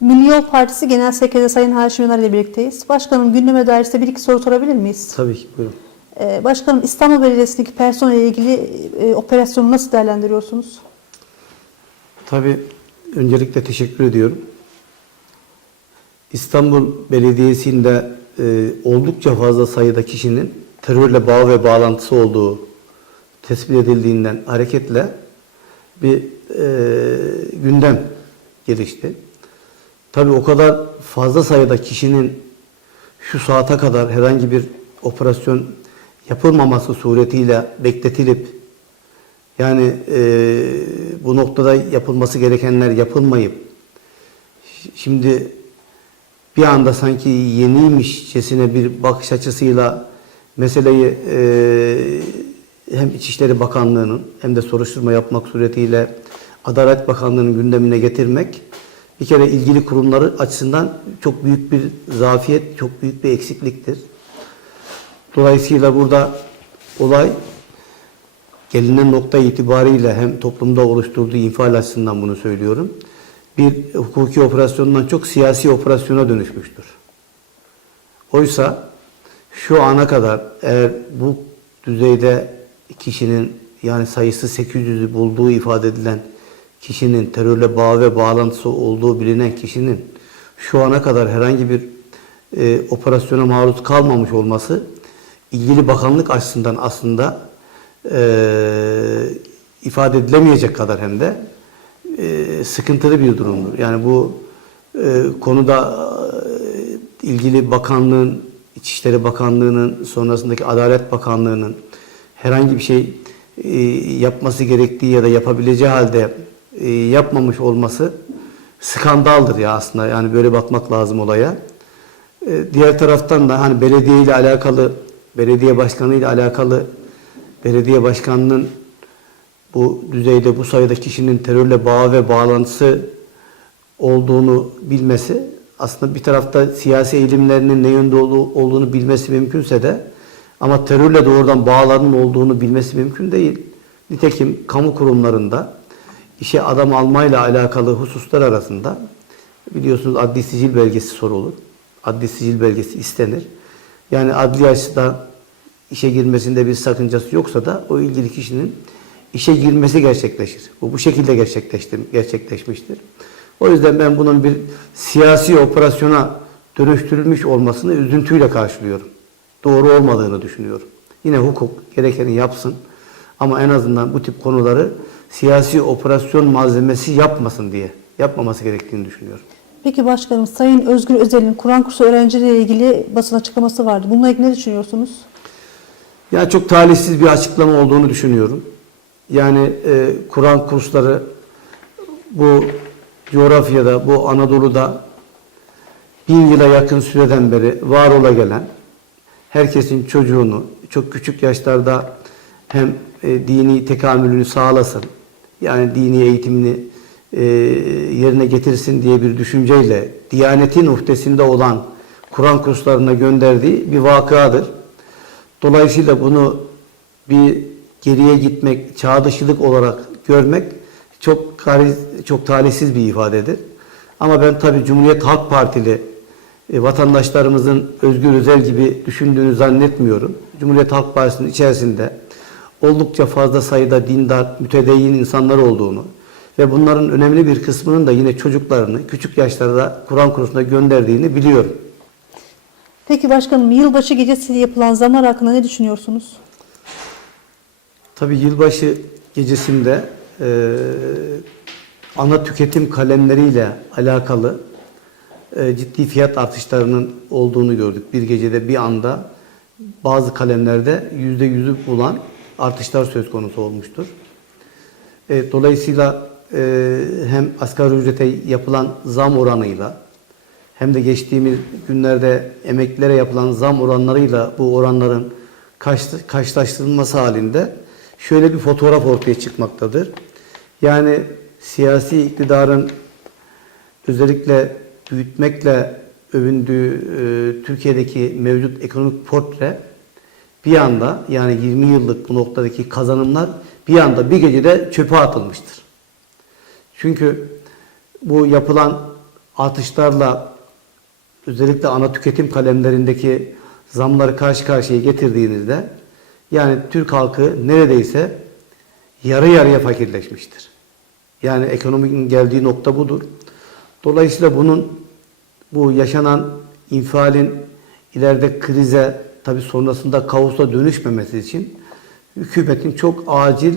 Milli Yol Partisi Genel Sekreteri Sayın Haşim Yener ile birlikteyiz. Başkanım gündeme dair size bir iki soru sorabilir miyiz? Tabii ki buyurun. Ee, başkanım İstanbul Belediyesi'ndeki personelle ilgili e, operasyonu nasıl değerlendiriyorsunuz? Tabii öncelikle teşekkür ediyorum. İstanbul Belediyesi'nde e, oldukça fazla sayıda kişinin terörle bağ ve bağlantısı olduğu tespit edildiğinden hareketle bir e, gündem gelişti. Tabii o kadar fazla sayıda kişinin şu saate kadar herhangi bir operasyon yapılmaması suretiyle bekletilip yani e, bu noktada yapılması gerekenler yapılmayıp şimdi bir anda sanki yeniymişçesine bir bakış açısıyla meseleyi e, hem İçişleri Bakanlığı'nın hem de soruşturma yapmak suretiyle Adalet Bakanlığı'nın gündemine getirmek bir kere ilgili kurumları açısından çok büyük bir zafiyet, çok büyük bir eksikliktir. Dolayısıyla burada olay gelinen nokta itibariyle hem toplumda oluşturduğu infial açısından bunu söylüyorum. Bir hukuki operasyondan çok siyasi operasyona dönüşmüştür. Oysa şu ana kadar eğer bu düzeyde kişinin yani sayısı 800'ü bulduğu ifade edilen kişinin terörle bağ ve bağlantısı olduğu bilinen kişinin şu ana kadar herhangi bir e, operasyona maruz kalmamış olması ilgili bakanlık açısından aslında e, ifade edilemeyecek kadar hem de e, sıkıntılı bir durumdur. Yani bu e, konuda e, ilgili bakanlığın, İçişleri Bakanlığı'nın, sonrasındaki Adalet Bakanlığı'nın herhangi bir şey e, yapması gerektiği ya da yapabileceği halde e, yapmamış olması skandaldır ya aslında. Yani böyle bakmak lazım olaya. E, diğer taraftan da hani belediye ile alakalı, belediye başkanı ile alakalı belediye başkanının bu düzeyde bu sayıda kişinin terörle bağı ve bağlantısı olduğunu bilmesi aslında bir tarafta siyasi eğilimlerinin ne yönde olduğu- olduğunu bilmesi mümkünse de ama terörle doğrudan bağlarının olduğunu bilmesi mümkün değil. Nitekim kamu kurumlarında işe adam almayla alakalı hususlar arasında biliyorsunuz adli sicil belgesi sorulur. Adli sicil belgesi istenir. Yani adli açıdan işe girmesinde bir sakıncası yoksa da o ilgili kişinin işe girmesi gerçekleşir. Bu bu şekilde gerçekleşti, gerçekleşmiştir. O yüzden ben bunun bir siyasi operasyona dönüştürülmüş olmasını üzüntüyle karşılıyorum. Doğru olmadığını düşünüyorum. Yine hukuk gerekeni yapsın ama en azından bu tip konuları siyasi operasyon malzemesi yapmasın diye yapmaması gerektiğini düşünüyorum. Peki başkanım Sayın Özgür Özel'in Kur'an kursu öğrencileriyle ilgili basın açıklaması vardı. Bununla ilgili ne düşünüyorsunuz? Yani çok talihsiz bir açıklama olduğunu düşünüyorum. Yani e, Kur'an kursları bu coğrafyada, bu Anadolu'da bin yıla yakın süreden beri var ola gelen, herkesin çocuğunu çok küçük yaşlarda hem e, dini tekamülünü sağlasın, yani dini eğitimini e, yerine getirsin diye bir düşünceyle Diyanetin uhdesinde olan Kur'an kurslarına gönderdiği bir vakadır. Dolayısıyla bunu bir geriye gitmek, çağ dışılık olarak görmek çok gariz, çok talihsiz bir ifadedir. Ama ben tabii Cumhuriyet Halk Partili e, vatandaşlarımızın Özgür Özel gibi düşündüğünü zannetmiyorum. Cumhuriyet Halk Partisi'nin içerisinde oldukça fazla sayıda dindar, mütedeyyin insanlar olduğunu ve bunların önemli bir kısmının da yine çocuklarını küçük yaşlarda Kur'an kursuna gönderdiğini biliyorum. Peki başkanım yılbaşı gecesi yapılan zamlar hakkında ne düşünüyorsunuz? Tabii yılbaşı gecesinde e, ana tüketim kalemleriyle alakalı e, ciddi fiyat artışlarının olduğunu gördük. Bir gecede bir anda bazı kalemlerde yüzde yüzü bulan artışlar söz konusu olmuştur. E, dolayısıyla e, hem asgari ücrete yapılan zam oranıyla hem de geçtiğimiz günlerde emeklilere yapılan zam oranlarıyla bu oranların karşı- karşılaştırılması halinde şöyle bir fotoğraf ortaya çıkmaktadır. Yani siyasi iktidarın özellikle büyütmekle övündüğü e, Türkiye'deki mevcut ekonomik portre bir anda yani 20 yıllık bu noktadaki kazanımlar bir anda bir gecede çöpe atılmıştır. Çünkü bu yapılan artışlarla özellikle ana tüketim kalemlerindeki zamları karşı karşıya getirdiğinizde yani Türk halkı neredeyse yarı yarıya fakirleşmiştir. Yani ekonominin geldiği nokta budur. Dolayısıyla bunun bu yaşanan infialin ileride krize tabi sonrasında kaosa dönüşmemesi için hükümetin çok acil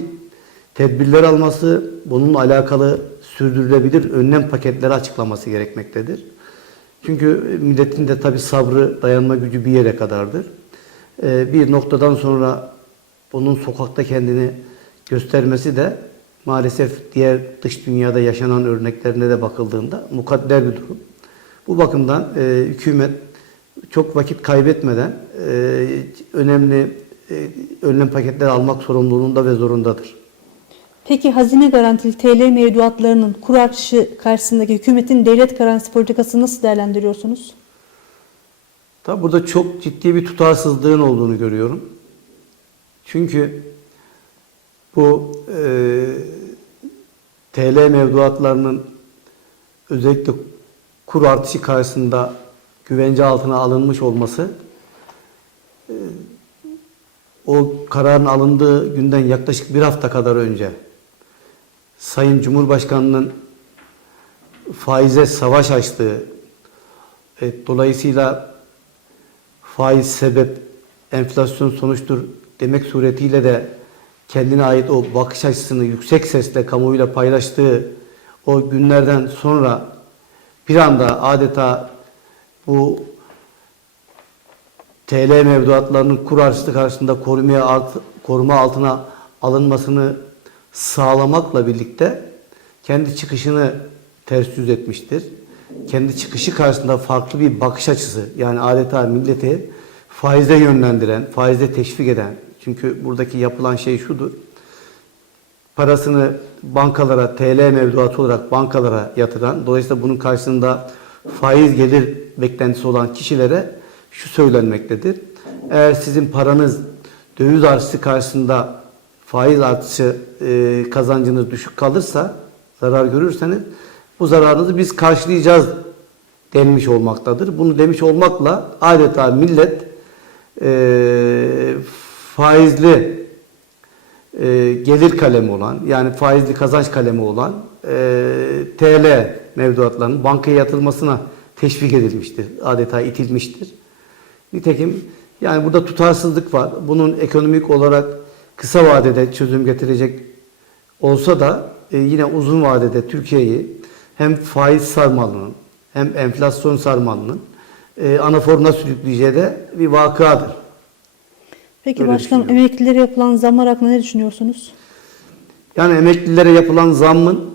tedbirler alması, bununla alakalı sürdürülebilir önlem paketleri açıklaması gerekmektedir. Çünkü milletin de tabi sabrı, dayanma gücü bir yere kadardır. Ee, Bir noktadan sonra bunun sokakta kendini göstermesi de maalesef diğer dış dünyada yaşanan örneklerine de bakıldığında mukadder bir durum. Bu bakımdan e, hükümet çok vakit kaybetmeden e, önemli e, önlem paketleri almak sorumluluğunda ve zorundadır. Peki hazine garantili TL mevduatlarının kur artışı karşısındaki hükümetin devlet garantisi politikasını nasıl değerlendiriyorsunuz? Tabi burada çok ciddi bir tutarsızlığın olduğunu görüyorum. Çünkü bu e, TL mevduatlarının özellikle kur artışı karşısında güvence altına alınmış olması e, o kararın alındığı günden yaklaşık bir hafta kadar önce Sayın Cumhurbaşkanı'nın faize savaş açtığı e, dolayısıyla faiz sebep, enflasyon sonuçtur demek suretiyle de kendine ait o bakış açısını yüksek sesle kamuoyuyla paylaştığı o günlerden sonra bir anda adeta bu TL mevduatlarının kur artışı karşısında korumaya alt, koruma altına alınmasını sağlamakla birlikte kendi çıkışını ters yüz etmiştir. Kendi çıkışı karşısında farklı bir bakış açısı yani adeta milleti faize yönlendiren, faize teşvik eden. Çünkü buradaki yapılan şey şudur. Parasını bankalara, TL mevduatı olarak bankalara yatıran, dolayısıyla bunun karşısında faiz gelir beklentisi olan kişilere şu söylenmektedir. Eğer sizin paranız döviz artışı karşısında faiz artışı e, kazancınız düşük kalırsa, zarar görürseniz bu zararınızı biz karşılayacağız denmiş olmaktadır. Bunu demiş olmakla adeta millet e, faizli e, gelir kalemi olan yani faizli kazanç kalemi olan e, TL mevduatlarının bankaya yatırılmasına teşvik edilmiştir. Adeta itilmiştir. Nitekim yani burada tutarsızlık var. Bunun ekonomik olarak kısa vadede çözüm getirecek olsa da e, yine uzun vadede Türkiye'yi hem faiz sarmalının hem enflasyon sarmalının e, anaforuna sürükleyeceği de bir vakadır. Peki Öyle başkanım emeklilere yapılan zamlar hakkında ne düşünüyorsunuz? Yani emeklilere yapılan zammın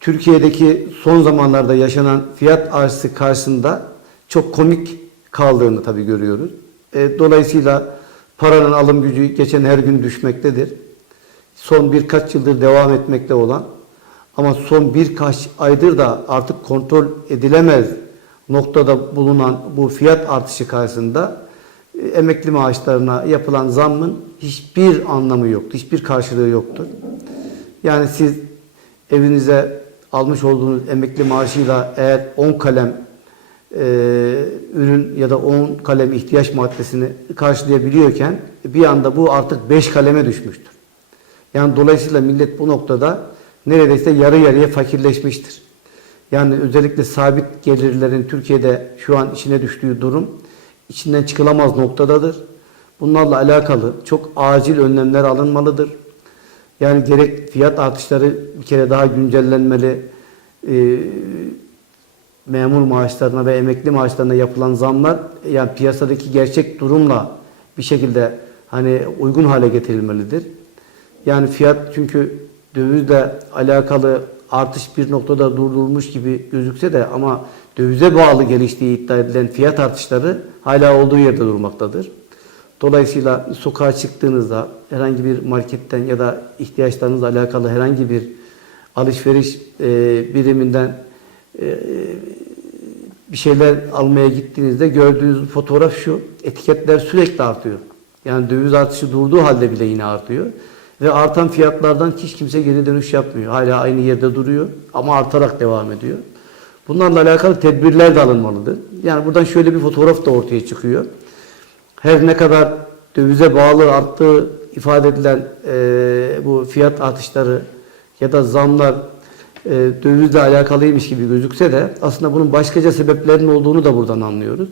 Türkiye'deki son zamanlarda yaşanan fiyat artışı karşısında çok komik kaldığını tabii görüyoruz. E, dolayısıyla paranın alım gücü geçen her gün düşmektedir. Son birkaç yıldır devam etmekte olan ama son birkaç aydır da artık kontrol edilemez noktada bulunan bu fiyat artışı karşısında e, emekli maaşlarına yapılan zammın hiçbir anlamı yoktur, hiçbir karşılığı yoktur. Yani siz evinize almış olduğunuz emekli maaşıyla eğer 10 kalem e, ürün ya da 10 kalem ihtiyaç maddesini karşılayabiliyorken bir anda bu artık 5 kaleme düşmüştür. Yani dolayısıyla millet bu noktada neredeyse yarı yarıya fakirleşmiştir. Yani özellikle sabit gelirlerin Türkiye'de şu an içine düştüğü durum içinden çıkılamaz noktadadır. Bunlarla alakalı çok acil önlemler alınmalıdır. Yani gerek fiyat artışları bir kere daha güncellenmeli, e, memur maaşlarına ve emekli maaşlarına yapılan zamlar yani piyasadaki gerçek durumla bir şekilde hani uygun hale getirilmelidir. Yani fiyat çünkü dövizle alakalı artış bir noktada durdurulmuş gibi gözükse de ama dövize bağlı geliştiği iddia edilen fiyat artışları hala olduğu yerde durmaktadır. Dolayısıyla sokağa çıktığınızda herhangi bir marketten ya da ihtiyaçlarınızla alakalı herhangi bir alışveriş e, biriminden e, bir şeyler almaya gittiğinizde gördüğünüz fotoğraf şu. Etiketler sürekli artıyor. Yani döviz artışı durduğu halde bile yine artıyor. Ve artan fiyatlardan hiç kimse geri dönüş yapmıyor. Hala aynı yerde duruyor ama artarak devam ediyor. Bunlarla alakalı tedbirler de alınmalıdır. Yani buradan şöyle bir fotoğraf da ortaya çıkıyor. Her ne kadar dövize bağlı arttığı ifade edilen e, bu fiyat artışları ya da zamlar e, dövizle alakalıymış gibi gözükse de aslında bunun başkaca sebeplerin olduğunu da buradan anlıyoruz.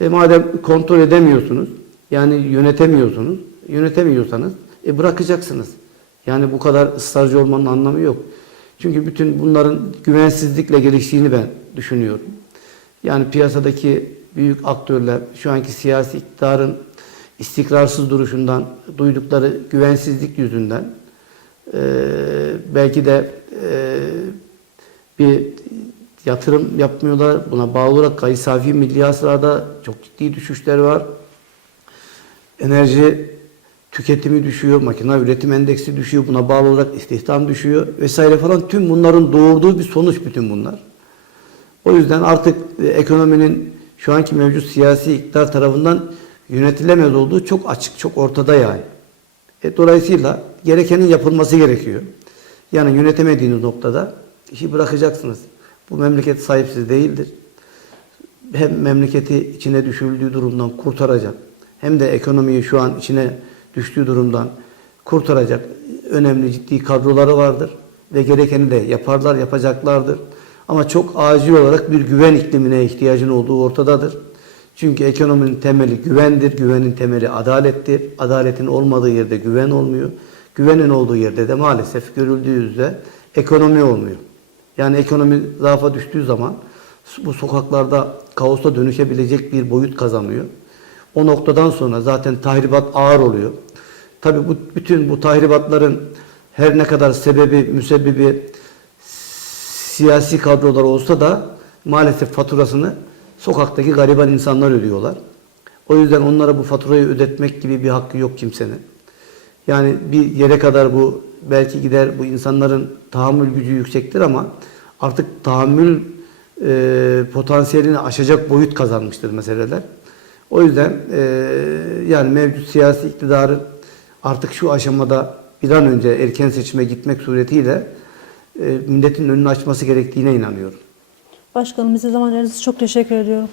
E madem kontrol edemiyorsunuz, yani yönetemiyorsunuz, yönetemiyorsanız e bırakacaksınız. Yani bu kadar ısrarcı olmanın anlamı yok. Çünkü bütün bunların güvensizlikle geliştiğini ben düşünüyorum. Yani piyasadaki büyük aktörler şu anki siyasi iktidarın istikrarsız duruşundan, duydukları güvensizlik yüzünden eee, belki de eee, bir yatırım yapmıyorlar. Buna bağlı olarak gayri safi milli hasılada çok ciddi düşüşler var. Enerji tüketimi düşüyor, makine üretim endeksi düşüyor, buna bağlı olarak istihdam düşüyor vesaire falan. Tüm bunların doğurduğu bir sonuç bütün bunlar. O yüzden artık e, ekonominin şu anki mevcut siyasi iktidar tarafından yönetilemez olduğu çok açık, çok ortada yani. E, dolayısıyla gerekenin yapılması gerekiyor. Yani yönetemediğiniz noktada işi bırakacaksınız. Bu memleket sahipsiz değildir. Hem memleketi içine düşürüldüğü durumdan kurtaracak, hem de ekonomiyi şu an içine düştüğü durumdan kurtaracak önemli ciddi kadroları vardır ve gerekeni de yaparlar, yapacaklardır. Ama çok acil olarak bir güven iklimine ihtiyacın olduğu ortadadır. Çünkü ekonominin temeli güvendir, güvenin temeli adalettir. Adaletin olmadığı yerde güven olmuyor. Güvenin olduğu yerde de maalesef görüldüğü üzere ekonomi olmuyor. Yani ekonomi zaafa düştüğü zaman bu sokaklarda kaosa dönüşebilecek bir boyut kazanıyor. O noktadan sonra zaten tahribat ağır oluyor. Tabii bu bütün bu tahribatların her ne kadar sebebi, müsebbibi siyasi kadrolar olsa da maalesef faturasını sokaktaki gariban insanlar ödüyorlar. O yüzden onlara bu faturayı ödetmek gibi bir hakkı yok kimsenin. Yani bir yere kadar bu belki gider bu insanların tahammül gücü yüksektir ama artık tahammül e, potansiyelini aşacak boyut kazanmıştır meseleler. O yüzden e, yani mevcut siyasi iktidarın artık şu aşamada bir an önce erken seçime gitmek suretiyle milletin önünü açması gerektiğine inanıyorum. Başkanım bize zaman için çok teşekkür ediyorum.